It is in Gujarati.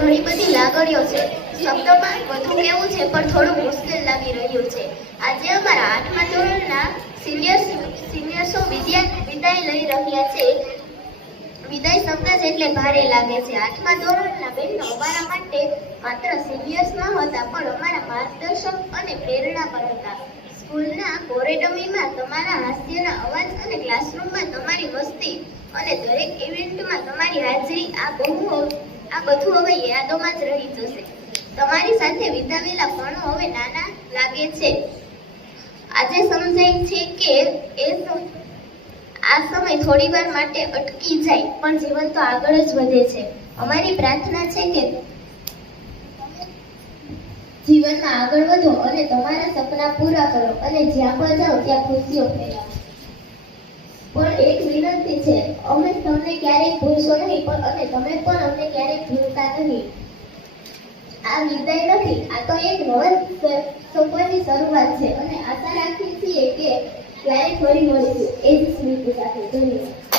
ઘણી બધી લાગણીઓ છે. શબ્દોમાં વધુ કહેવું છે પણ થોડું મુશ્કેલ લાગી રહ્યું છે. આજે અમારા 8મા ધોરણના સિનિયર્સો વિદાય લઈ રહ્યા છે. વિદાય શબ્દ જ એટલે ભારે લાગે છે. 8મા ધોરણના બહેનો અમારા માટે માત્ર સિનિયર્સ ન હતા પણ અમારા માર્ગદર્શક અને પ્રેરણા પણ હતા. સ્કૂલના કોરિડોરમાં તમારા હાસ્યના અવાજ અને ક્લાસરૂમમાં તમારી મસ્તી અને દરેક ઇવેન્ટમાં તમારી હાજરી આ બધું હવે યાદોમાં જ રહી જશે. તમારી સાથે વિતાવેલા ક્ષણો હવે નાના લાગે છે. આજે સમજાય છે કે આ સમય થોડી વાર માટે અટકી જાય પણ જીવન તો આગળ જ વધે છે. અમારી પ્રાર્થના છે કે જીવનમાં આગળ વધો અને તમારા સપના પૂરા કરો અને જ્યાં પણ જાઓ ત્યાં ખુશીઓ ફેલાવો. પણ એક વિનંતી છે, અમે તમને ક્યારેય ભૂલશો નહીં અને તમે પણ અમને ક્યારેય ભૂલતા નહીં. આ વિદાય નથી, આ તો એક નવા સફરની શરૂઆત છે અને આશા રાખીએ છીએ કે ક્યારેક ફરી મળીશું એ જ સ્મૃતિ સાથે. ધન્યવાદ.